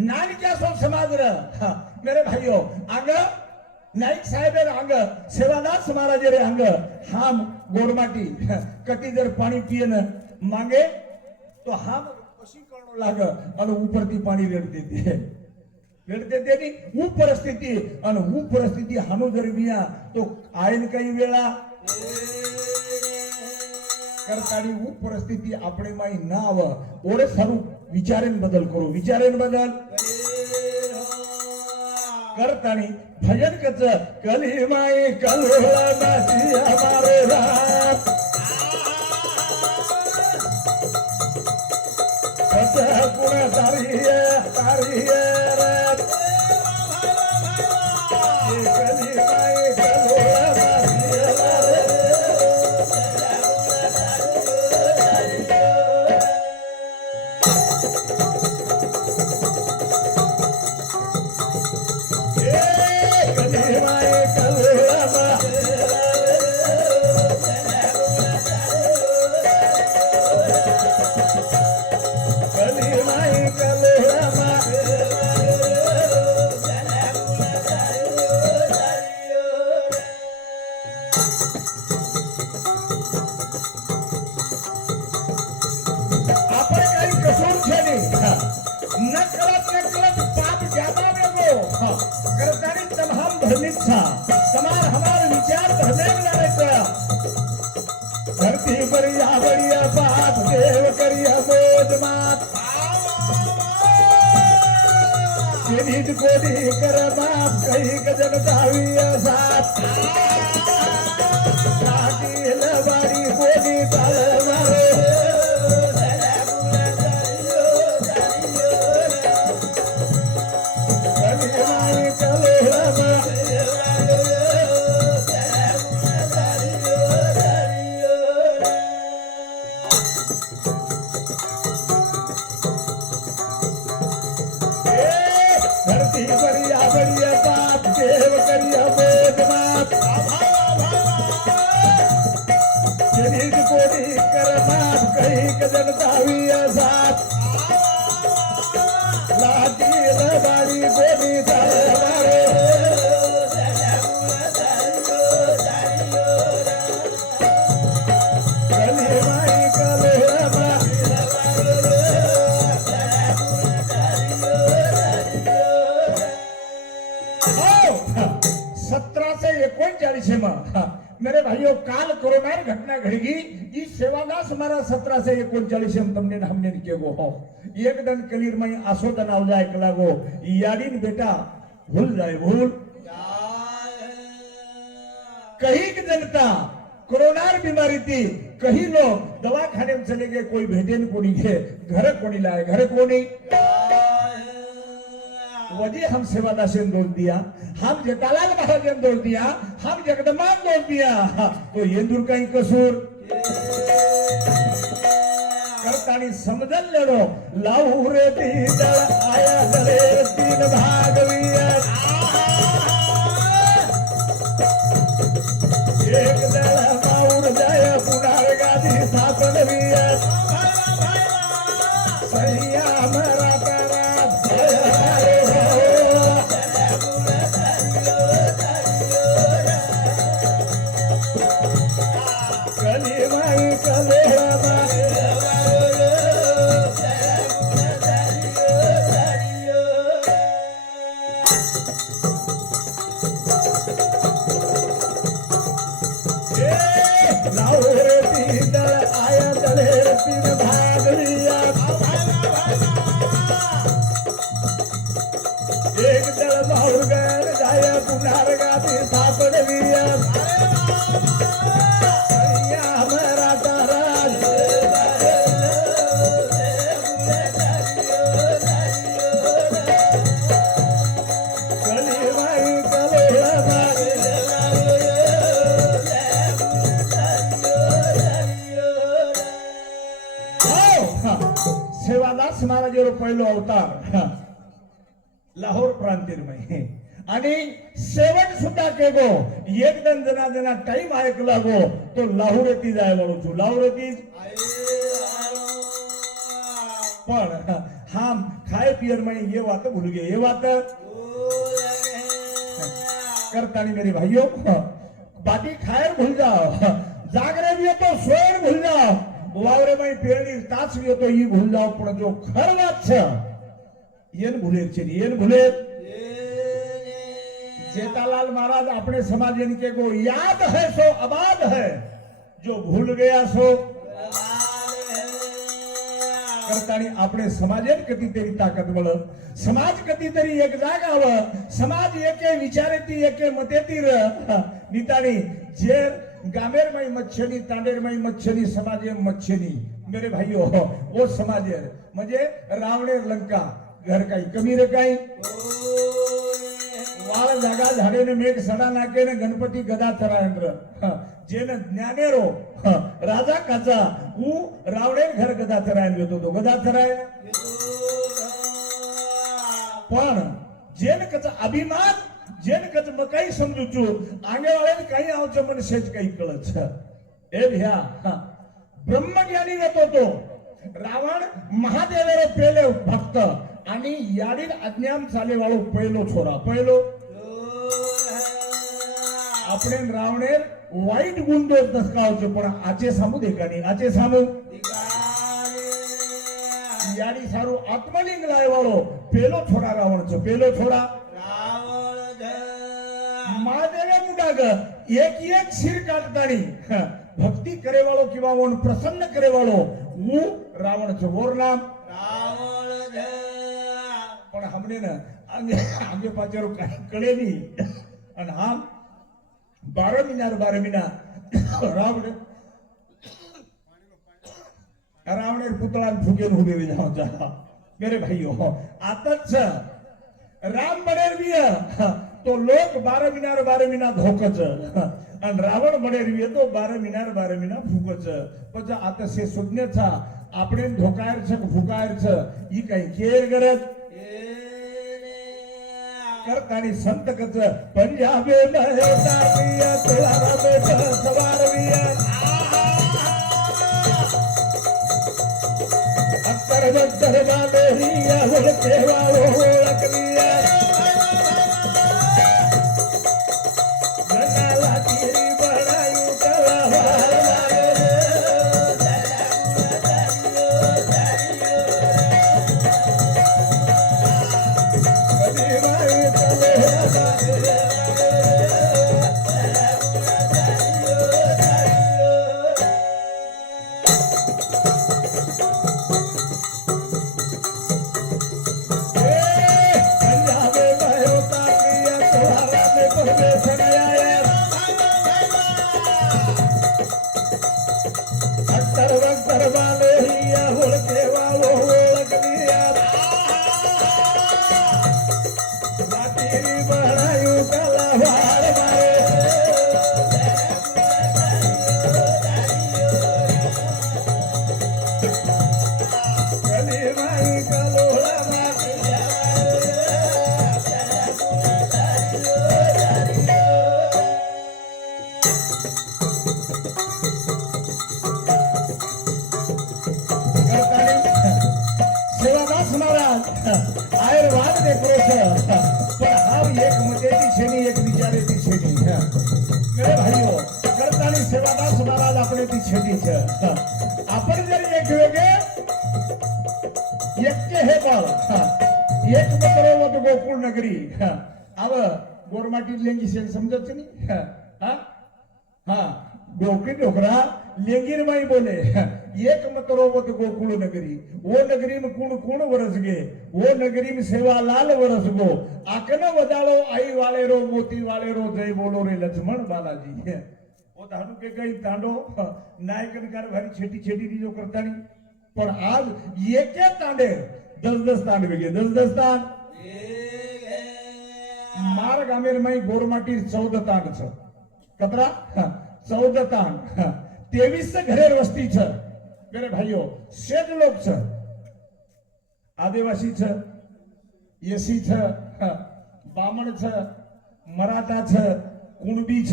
नानक्या so समाज मेरे भाइयों अंग नाईक साहेब अंग सेवादास महाराज रे अंग हम गोरमाटी कटी जर पाणी पियन मागे तो हम कशी करणो लाग आणि उपरती पाणी रेडते ते ऊ परिस्थिती आणि ऊ परिस्थिती हानो जर बिया तो आयन काही वेळा करतानी ऊ परिस्थिती आपणे माई ना आव ओरे सारू विचारेन बदल करू विचारेन बदल करतानी भजन कच कली माई कलोळा नाची हमारे रात सत गुण तारिये रात कली माई कलोळा नाची समार हमारे विचार धरती पर या बढ़िया बात देव करिया बोध मात कोडी कर बात कही गजन दावी साथ लबाड़ी बोली ताल मेरे भाइयों काल कोरोना घटना घडगी ई सेवादास महाराज 1739 तमने हमने के गो हो एक दन कलीर में आसोद नाव जाए कला गो याडीन बेटा भूल जाए भूल कहीं की जनता कोरोना बीमारी थी कहीं लोग दवाखाने में चले गए कोई भेटे न कोनी है घर कोनी लाए घर कोनी वजह हम सेवादास ने दोष दिया हम जेठालाल महाराज ने दोष दिया हम जगदम्बा ने दोष दिया तो ये दूर कहीं कसूर करतानी समझन लेनो लाहुरे दीदळ आया दरे तीन भागविया एक दळ माऊर जाय पुनार गादी स्थापन विया सैया मरा सेवादास महाराज पहिलो अवतार लाहोर प्रांतीर आणि शेवट सुद्धा केगो एकदम जना टाइम ऐकला गो तो लाहोर येती जाय वाळू लाहोर येती पण हम खाए पियर में ये बात भूल गए, ये बात करतानी मेरे भाइयों, बाटी खाए भूल जाओ, जागरे भी हो तो सोए भूल जाओ, वावरे में पेरणी तास भी हो तो ये भूल जाओ, पण जो खर बात छे ये न भूले छे, ये न भूले। जेठालाल महाराज अपने समाज इनके को याद है सो आबाद है, जो भूल गया सो करतानी अपने समाजेन कती तरी ताकद मळ, समाज कती तरी एक जागाव, समाज एके विचारेती एके मतेती निताणी जे गामेर में मच्छनी तांडेर में मच्छनी समाजे मच्छनी मेरे भाइयों वो समाज है म्हणजे रावणेर लंका घर काही कमी रे काही वाळ जागा झाडे ने मेघ सडा नाके ने गणपती गदा थरायंद्र जेने ज्ञानेरो राजा काचा ऊ रावणेर घर गदा थरायन येतो तो गदा थराय पण जेन कचा अभिमान जेन कच मकाई समजू छू आगे वाले काही आवचं मन सेज काही कळच ए भ्या ब्रह्मज्ञानी होतो तो रावण महादेवेरो पेले भक्त आणि याडील अज्ञान चाले वाळो पहिलो छोरा पहिलो આપણે રાવણેર વાઈટ ગુંદો દસકાવ છે પણ આચે સામુ દેખાની આચે સામુ યાડી સારું આત્મલિંગ લાય વાળો પેલો છોરા રાવણ છે પેલો છોરા महादेवे मुडाग एक एक सिर काटतानी भक्ति करे वालो किंवा वन प्रसन्न करे वालो वो रावण छे वोर नाम रावण छे पण हमने न आगे आगे पाछरो काही कळे नी अन हम 12 महीना रावण रावणेर पुतळा फुगेन उभे जाऊ जा मेरे भाइयों आताच राम बनेर भी तो लोक 12 महीना धोकच आणि रावण बनेरवी तो 12 महीना फुकच पण आता से सुज्ञचा આપણે ધોકાયર છે ફુકાયર છે ઈ કઈ કેર ગરજ કરતાની સંત કચ પંજાબે મહેતા પિયા તોરા બેઠ સવાર વિયા અક્કર વક્કર બાબેરિયા હોલ કેવા ઓળકલિયા आपण जर एक वेगे एकटे हे बाळ एक मतरो गोकुळ नगरी आव गोरमाटी लेंगी सेन समजत नहीं हा हा डोके डोकरा लेंगीर माई बोले एक मतरो गोकुळ नगरी वो नगरी में कुण कुण वरस गे वो नगरी में सेवा लाल वरस गो आकन वदालो आई वाले रो मोती वाले रो जय बोलो रे लक्ष्मण बालाजी वो धाडू के कई तांडो नायकन कारभारी छेटी छेटी दी जो करता नहीं पण आज एके तांडे 10 तांड वेगे 10 तांड मार गामेर में गोरमाटी 14 तांड छ कतरा 14 तांड 23 घरेर वस्ती छ मेरे भाइयों सेज लोग छ आदिवासी छ एसी छ बामण छ मराठा छ कुणबी छ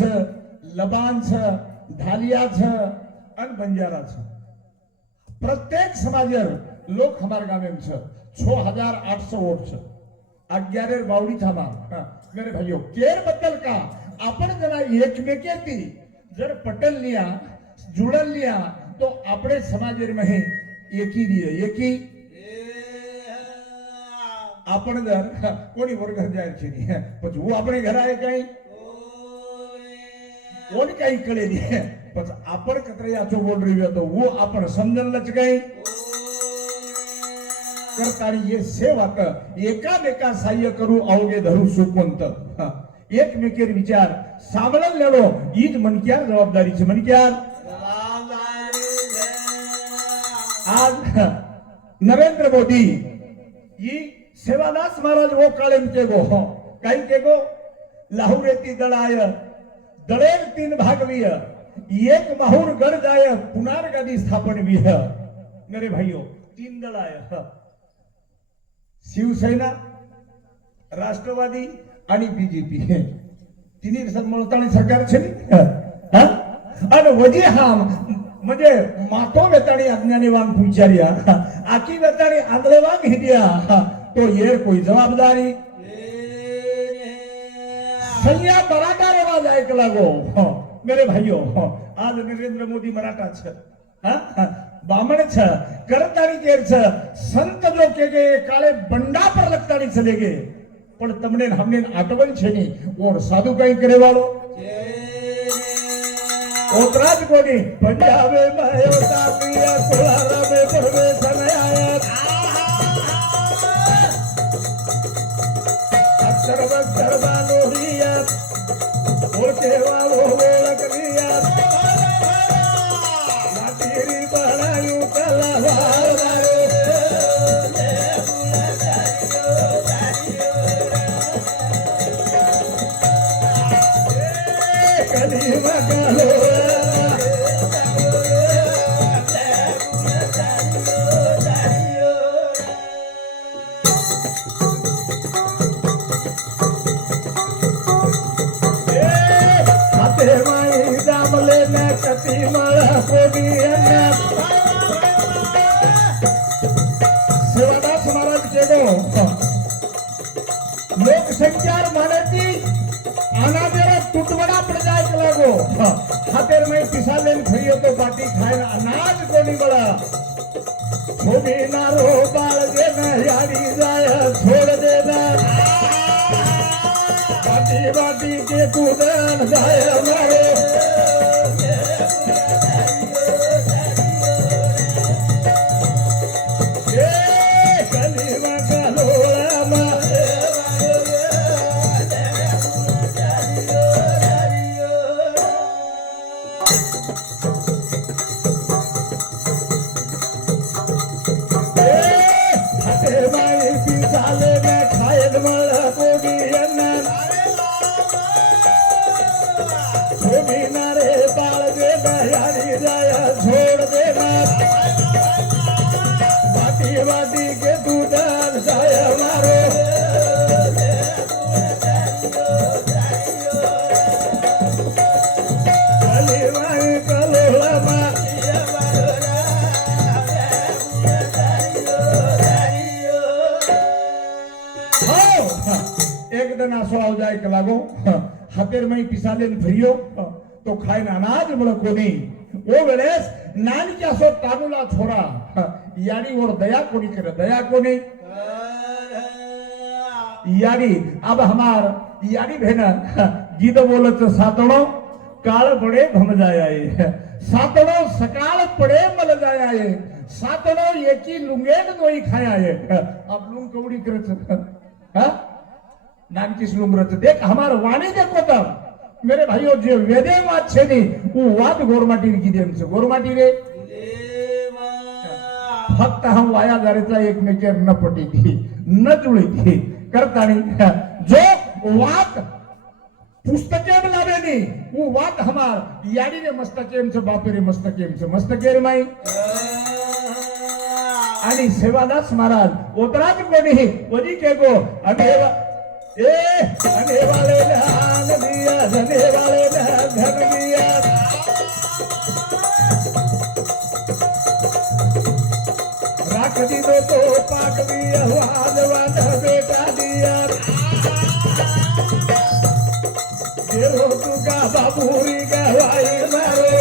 लबान छ धालिया छ अन बंजारा छ प्रत्येक समाजर लोग हमार गामे छ 6800 वोट છે 11 બાવડી થામા मेरे भाइयों केर बद्दल का आपण जरा एकमेकेती जर पटल लिया जुळल लिया तो આપણે समाजेमध्ये एकी दिए एकी आपण जर कोणी वर्ग जाय છે પછી હું આપણે ઘર આવે કઈ कोण काही कळेली पण आपण कतऱ्याचो बोल रही तो वो आपण समजलच काही करतानी ये सेवात एकामेका सहाय्य करू अवघे धरू सुकोंत एकमेकेर विचार सांभळून लेलो हीच मनक्यार जबाबदारीची मनक्यार आज नरेंद्र मोदी ही सेवादास महाराज वो काळेम के गो काही के गो लाहुरेती दळाय दळेर 3 भागवीय एक माहुर गड जाय पुनर्गादी स्थापन विह मेरे भाइयों 3 दळाय शिवसेना राष्ट्रवादी आणि बीजेपी तिन्ही समोरतानी सरकार છે ને અને વજી હા म्हणजे मातो वेताणी अज्ञानी वांग विचारिया आकी वेताणी आंधळे वांग हिडिया तो येर कोई जबाबदारी सैया मराठा आवाज ऐक लागो मेरे भाइयों आज नरेंद्र मोदी मराठा छ बामण छ करतानी केर छ संत जो के गए काले बंडा पर लगतानी चले गए पण तमने हमने आटवन छे नी और साधु कई करे वालो ओतराज कोनी पंजाबे मायो तापिया कोलारा में परवे समय आया अक्षर वक्षर बानो हिया और केवा वो लग लिया लाटीरी बनायू कलावार कलीमा कालो सेवादास महाराज के गो लोक संचार मानती अनादेरा तुटवडा पड़ जाए लागो हातेर में पिसालेन खइयो तो बाटी खाए अनाज कोनी बड़ा छोबी नारो बाल देना यारी जाय छोड़ देना बाटी बाटी के कूदन जाय मारे छोड़ देना बाटी बाटी के दूधन जाय मारो कलीमाई कलोला मा एक दिन आसो आव जाए के लागो हातेर में पिसालेन भरियो तो खाए अनाज मळ कोणी वो वेळेस नानकी असो तानुला छोरा याडी और दया कोणी करे दया कोणी याडी अब हमार याडी बहन गीत बोलत सातणो काळ पडे भम जाय सातणो सकाळ पडे मल जाय सातणो एकी लुंगेन दोई खाय अब लुंग कवडी करत नानकी लुंगरत देख हमार वाणी देखो तब मेरे भाइयों जो वेदे वाद छे नी वो वाद गोरमाटी की देम छे गोरमाटी रे फक्त हम वाया जारेचा एकमेकेर न पटी थी न जुळी थी करतानी जो वाद पुस्तकेम लावेनी वो वाद हमार याडी रे मस्तकेम छे बापे रे मस्तकेम छे मस्तकेर माई आणि सेवादास महाराज ओतराज कोणी वजी के गो अनेवा ए अने वाले धान दिया धने वाले धन दिया राख कधी दो तो पाकवी वाद बेटा दिया देव तुका बाबुरी गवाई मारे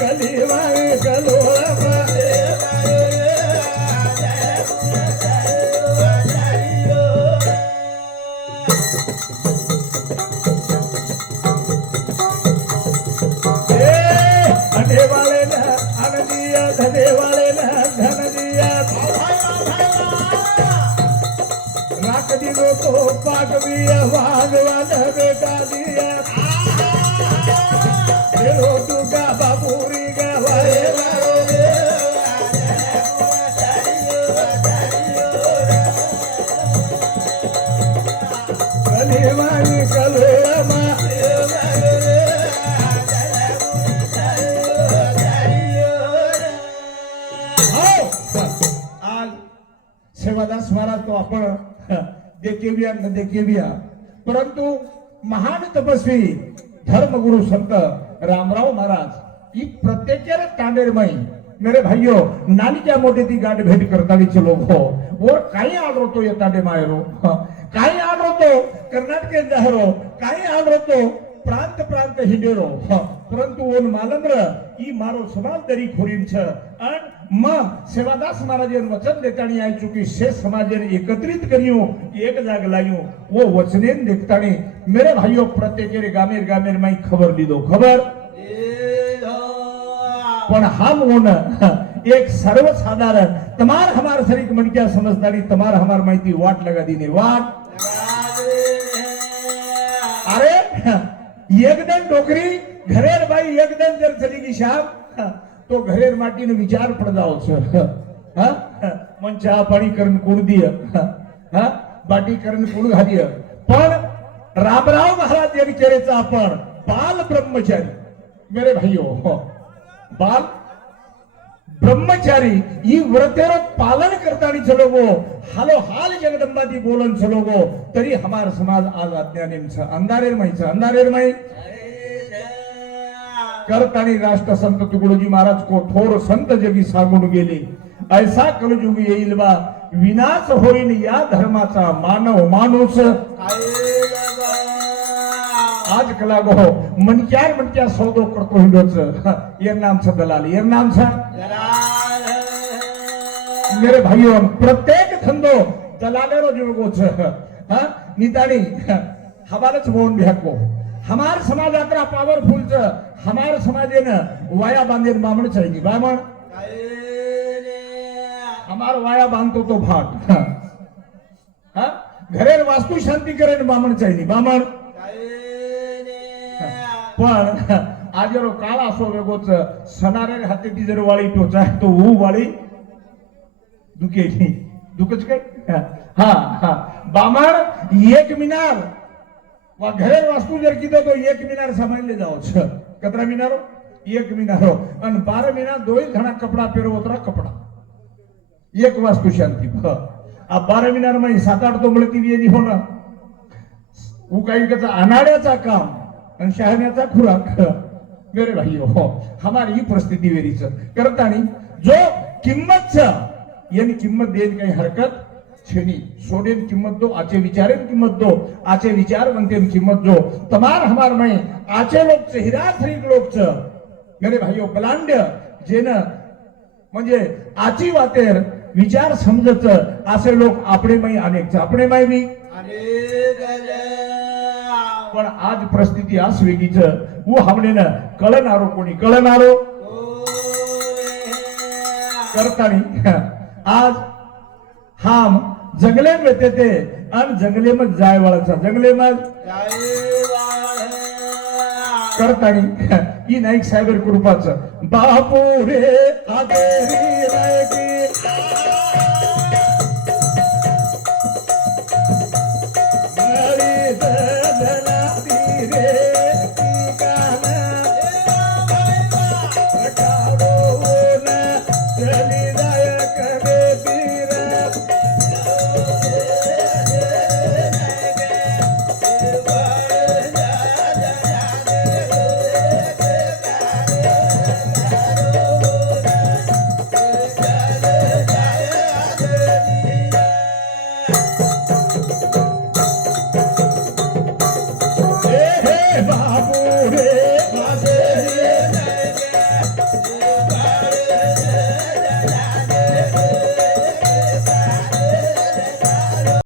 कली वाई कलोळा वाले ना अन दिया धने वाले ना धन दिया राख दिलो तो पाक भी वाद बेटा दिया देरो तुका बाबूरी गवाए कली मारी कलोळा सेवादास महाराज तो आपण देखेविया न देखेविया परंतु महान तपस्वी धर्मगुरु संत रामराव महाराज ई प्रत्येक तांडेरमय मेरे भाइयों नानी क्या मोटे ती गाठ भेट करताली चलो हो और काही आडरो तो ये तांडे मायरो काही आडरो तो कर्नाटक जहरो काही आडरो तो प्रांत प्रांत हिंडेरो परंतु ओन मालम्र ई मारो समाज दरी खोरीन छ अन म सेवादास महाराजन वचन देतानी आई चुकी से समाजन एकत्रित करियो एक जाग लायो वो वचनेन देखतानी मेरे भाइयों प्रत्येक गामेर गामेर में खबर लीधो खबर पण हम ओन एक सर्वसाधारण तमार हमार शरीक मन क्या समझदारी तमार हमार माहिती वाट लगा दीने वाट अरे एकदम डोकरी घरेर बाई एकदम जर चली गई शाम तो घरेर माटीने विचार पड़ जाओ मन चहा पाणी करण कोण दिय बाटी करण कोण घालिय पण रामराव महाराज यांनी केलेचा आपण बाल ब्रह्मचारी मेरे भाइयों बाल ब्रह्मचारी ई व्रतेर पालन करतानी चलो गो हालो हाल जगदंबादी बोलन चलो गो तरी हमार समाज आज अज्ञानेम छ अंधारेर माई करतानी राष्ट्रसंत तुकडोजी महाराज को थोर संत जगी सांगून गेले ऐसा कलयुग येईल बा विनाश होईल या धर्माचा मानव माणूस आज कला गो मनक्या सौदो करतो हिंडोच ये नाम छ दलाल ये नाम छ मेरे भाइयों प्रत्येक धंधो दलालेरो जुळगो छ निताणी हवालच मोहन भ्याको हमार समाज अकरा पावरफुल छ हमार समाजेन वाया बांधेन बामण चाहिए बामण हमार वाया बांधतो तो भाट घरेर वास्तु शांति करेन बामण चाहिए बामण पण आजरो काळ असो वेगोच सनारे हातेटी जर वाळी टोचा तो ऊ वाळी दुखेली दुखच काय हा बामण एक मिनार वा घरेर वास्तु जर कीधो तो एक मिनार समजले जाओ छ कतरा मिनारो एक मिनारो अन 12 मिनार दोई घणा कपड़ा पेरो उतरा कपड़ा एक वास्तु शांति आ 12 मिनार में 7-8 तो मिळती वेदी होना उ काही कचा अनाड्याचा काम आणि शहाण्याचा खुराक मेरे भाइयों हमारी ही परिस्थिती वेरीच करतानी जो किंमत छ यानी किंमत देन काही हरकत छेनी सोडेन किंमत दो आचे विचारेन किंमत दो आचे विचार बनतेन किंमत दो तमार हमार में आचे लोक छ हिरा थरीक लोक छ मेरे भाइयों बलांड्य जेन म्हणजे आची वातेर विचार समजत असे लोक आपणे मै अनेक छ आपणे मै बी पण आज परिस्थिती आज वेगळीच वो हमने न कळनारो कोणी कळनारो करतानी आज हम जंगले में ते अन जंगले में जाय वाळाचा जंगले में करतानी ई नाईक साहेबर कृपाच बापू रे आदेरी नायकी